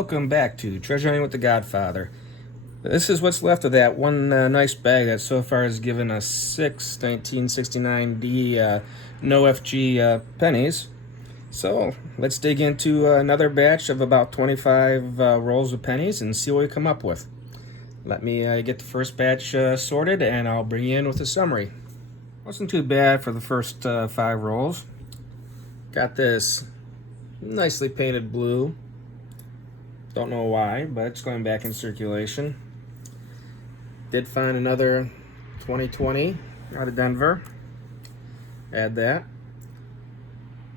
Welcome back to Treasure Hunting with the Godfather. This is what's left of that one nice bag that so far has given us 6 1969D no FG pennies. So let's dig into another batch of about 25 rolls of pennies and see what we come up with. Let me get the first batch sorted and I'll bring you in with a summary. Wasn't too bad for the first 5 rolls. Got this nicely painted blue. Don't know why, but it's going back in circulation. Did find another 2020 out of Denver. Add that.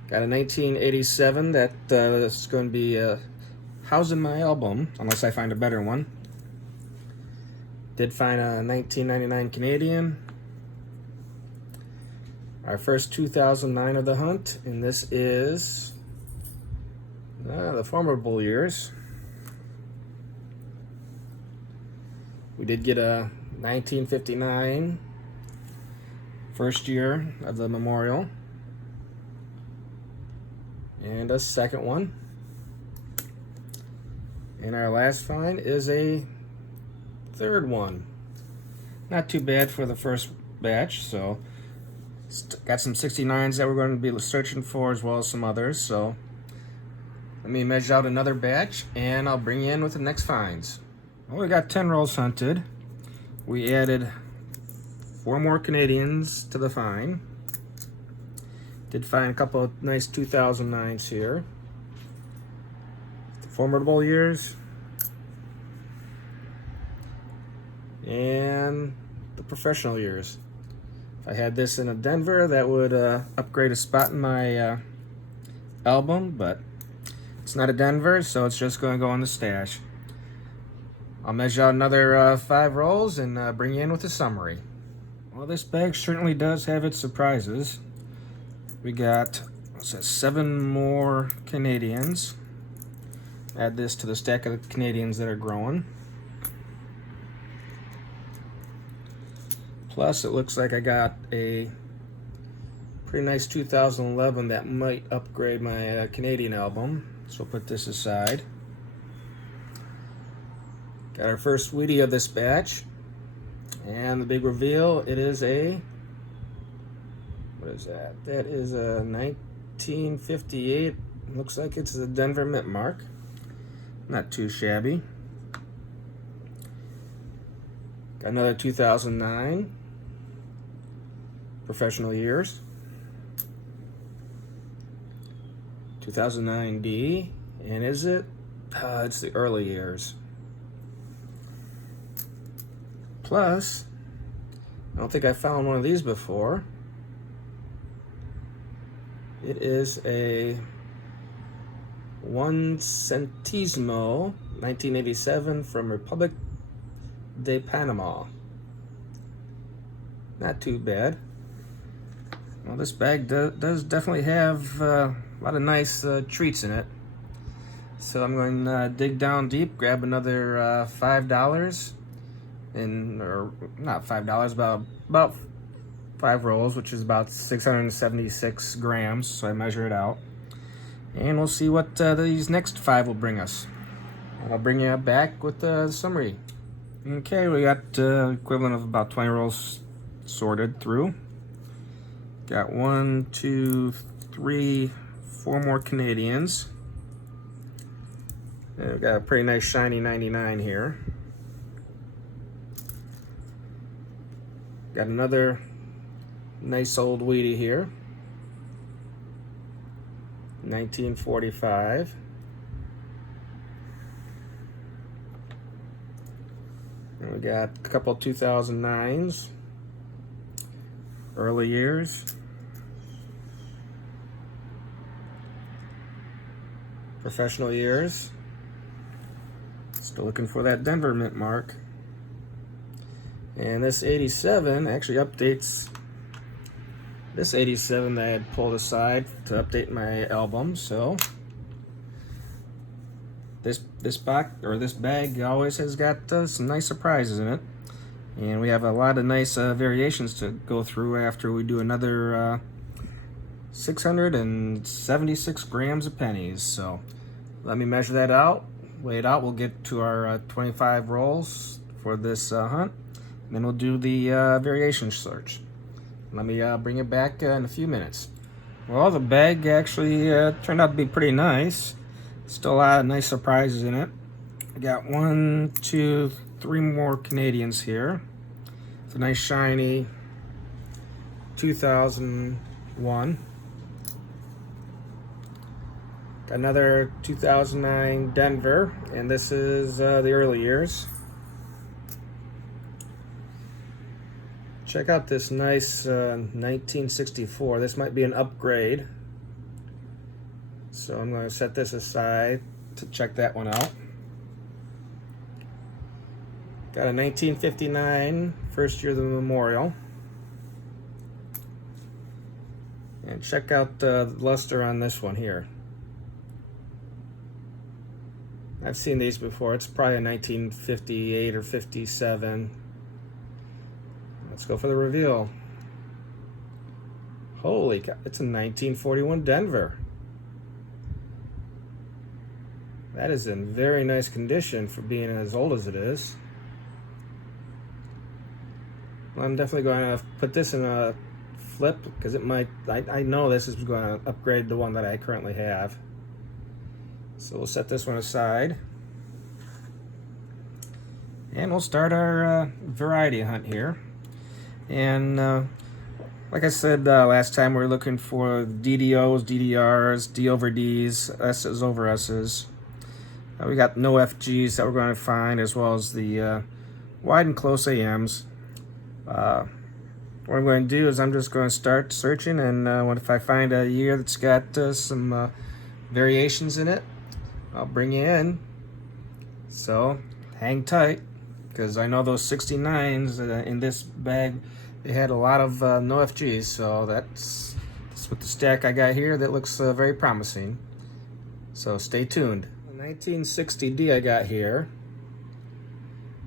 Got a 1987 that is going to be housed in my album, unless I find a better one. Did find a 1999 Canadian. Our first 2009 of the hunt, and this is the formidable years. We did get a 1959 first year of the memorial and a second one. And our last find is a third one. Not too bad for the first batch, so got some 69s that we're going to be searching for as well as some others. So let me measure out another batch and I'll bring you in with the next finds. Well, we got 10 rolls hunted. We added 4 more Canadians to the find. Did find a couple of nice 2009s here. The formidable years. And the professional years. If I had this in a Denver, that would upgrade a spot in my album, but it's not a Denver, so it's just going to go in the stash. I'll measure out another 5 rolls and bring you in with a summary. Well, this bag certainly does have its surprises. We got 7 more Canadians. Add this to the stack of the Canadians that are growing. Plus, it looks like I got a pretty nice 2011 that might upgrade my Canadian album. So I'll put this aside. Got our first Wheatie of this batch. And the big reveal, it is a, what is that? That is a 1958. Looks like it's a Denver Mint mark. Not too shabby. Got another 2009. Professional years. 2009D. And is it? It's the early years. Plus, I don't think I found one of these before. It is a 1 centesimo 1987 from Republic de Panama. Not too bad. Well, this bag does definitely have a lot of nice treats in it. So I'm going to dig down deep, grab another $5. Or not $5, about 5 rolls, which is about 676 grams. So I measure it out, and we'll see what these next 5 will bring us. I'll bring you back with the summary. Okay, we got equivalent of about 20 rolls sorted through. Got 1, 2, 3, 4 more Canadians. And we've got a pretty nice shiny 99 here. Got another nice old Wheatie here. 1945. And we got a couple 2009s. Early years. Professional years. Still looking for that Denver Mint mark. And this 87 actually updates this 87 that I had pulled aside to update my album. So this box or this bag always has got some nice surprises in it, and we have a lot of nice variations to go through after we do another 676 grams of pennies. So let me measure that out, weigh it out, we'll get to our 25 rolls for this hunt. And then we'll do the variation search. Let me bring it back in a few minutes. Well, the bag actually turned out to be pretty nice. Still a lot of nice surprises in it. I got 1, 2, 3 more Canadians here. It's a nice shiny 2001. Got another 2009 Denver, and this is the early years. Check out this nice 1964. This might be an upgrade. So I'm going to set this aside to check that one out. Got a 1959, first year of the Memorial. And check out the luster on this one here. I've seen these before. It's probably a 1958 or 57. Let's go for the reveal. Holy cow, it's a 1941 Denver. That is in very nice condition for being as old as it is. Well, I'm definitely going to put this in a flip because it might, I know this is going to upgrade the one that I currently have. So we'll set this one aside. And we'll start our variety hunt here. And like I said last time, we're looking for DDOs, DDRs, D over Ds, S's over S's. We got no FGs that we're going to find, as well as the wide and close AMs. What I'm going to do is I'm just going to start searching, and if I find a year that's got some variations in it, I'll bring you in. So hang tight, because I know those 69s in this bag, they had a lot of no FGs, so that's what the stack I got here that looks very promising. So stay tuned. The 1960D I got here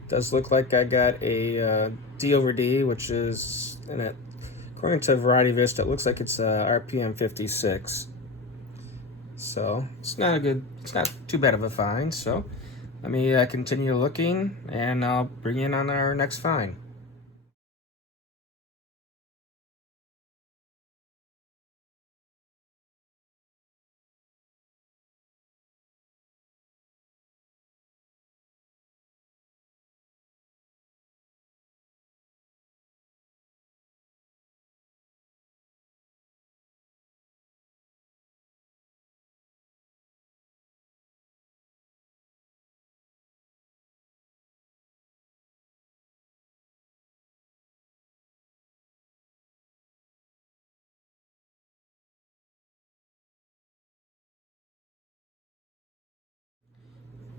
does look like I got a D over D, which is, and it, according to Variety Vista, it looks like it's RPM 56. So it's not too bad of a find. So let me continue looking, and I'll bring you in on our next find.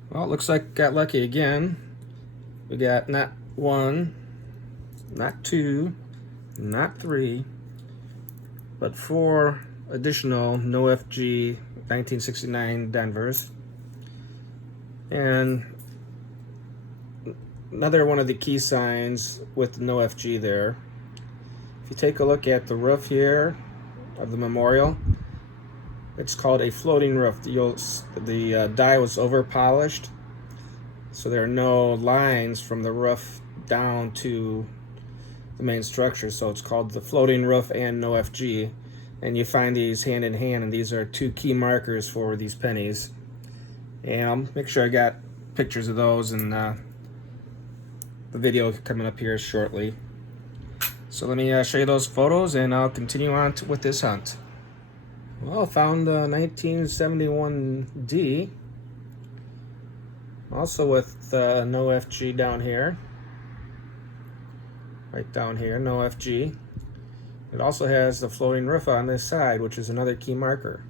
Well, it looks like got lucky again. We got not 1, not 2, not 3, but 4 additional no FG 1969 Denvers. And another one of the key signs with no FG there. If you take a look at the roof here of the Memorial, it's called a floating roof. The die was over polished, so there are no lines from the roof down to the main structure, so it's called the floating roof and no FG. And you find these hand in hand, and these are 2 key markers for these pennies. And I'll make sure I got pictures of those in the video coming up here shortly. So let me show you those photos, and I'll continue on with this hunt. Well, I found the 1971D, also with no FG down here, right down here, no FG. It also has the floating roof on this side, which is another key marker.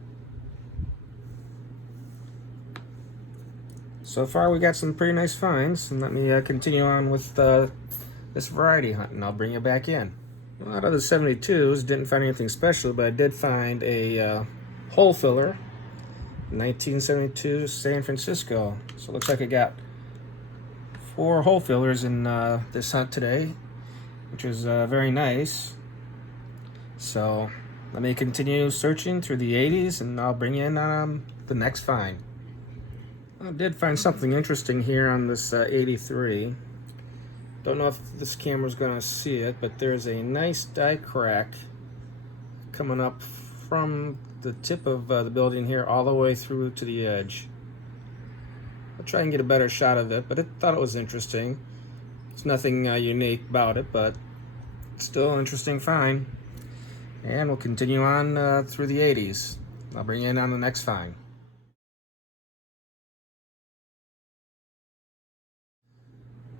So far we got some pretty nice finds, and let me continue on with this variety hunt, and I'll bring you back in. Well, out of the 72s, didn't find anything special, but I did find a hole filler, 1972 San Francisco. So it looks like I got 4 hole fillers in this hunt today, which is very nice. So let me continue searching through the 80s, and I'll bring you in the next find. I did find something interesting here on this 83. Don't know if this camera's gonna see it, but there's a nice die crack coming up from the tip of the building here all the way through to the edge. I'll try and get a better shot of it, but I thought it was interesting. It's nothing unique about it, but still an interesting find. And we'll continue on through the 80s. I'll bring you in on the next find.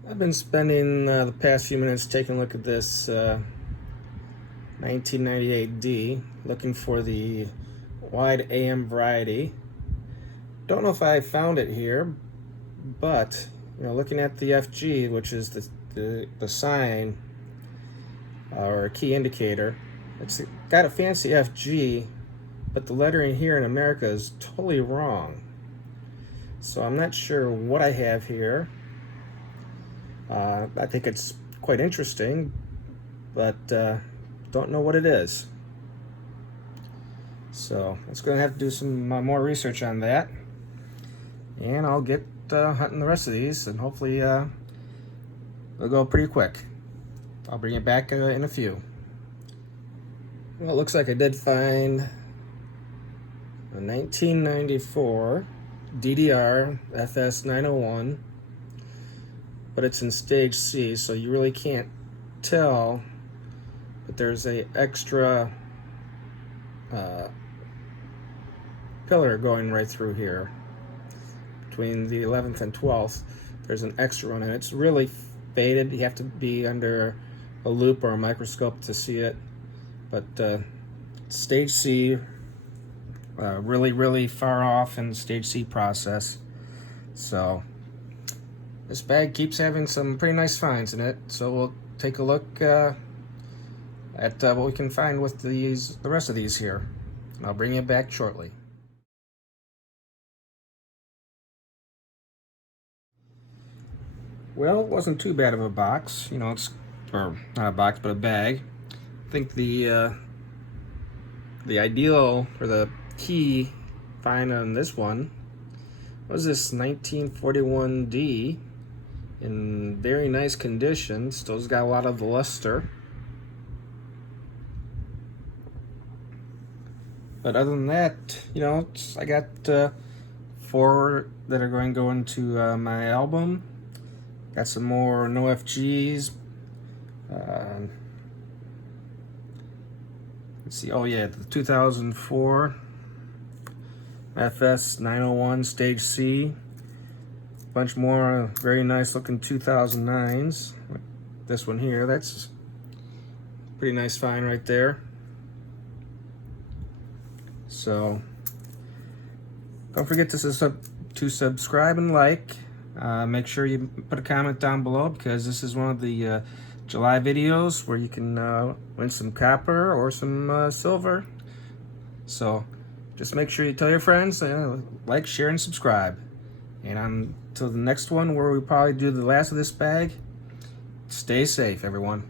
I've been spending the past few minutes taking a look at this 1998D, looking for the wide AM variety. Don't know if I found it here, but looking at the FG, which is the sign or key indicator, it's got a fancy FG, but the lettering here in America is totally wrong. So I'm not sure what I have here. I think it's quite interesting, but don't know what it is. So it's going to have to do some more research on that, and I'll get hunting the rest of these, and hopefully they'll go pretty quick. I'll bring it back in a few. Well, it looks like I did find a 1994 DDR FS 901, but it's in stage C, so you really can't tell, but there's a extra pillar going right through here between the 11th and 12th. There's an extra one, and it's really faded. You have to be under a loop or a microscope to see it, but stage C, really far off in the stage C process. So this bag keeps having some pretty nice finds in it, so we'll take a look at what we can find with the rest of these here, and I'll bring you back shortly. Well, it wasn't too bad of a box, or not a box, but a bag. I think the ideal, or the key find on this one was this 1941D in very nice condition. Still's got a lot of luster. But other than that, I got 4 that are going to go into my album. Got some more no FGs. Let's see. Oh yeah, the 2004 FS 901 Stage C. Bunch more very nice looking 2009s. This one here, that's pretty nice find right there. So don't forget to subscribe and like. Make sure you put a comment down below, because this is one of the July videos where you can win some copper or some silver. So just make sure you tell your friends, like, share, and subscribe. And until the next one, where we probably do the last of this bag, stay safe, everyone.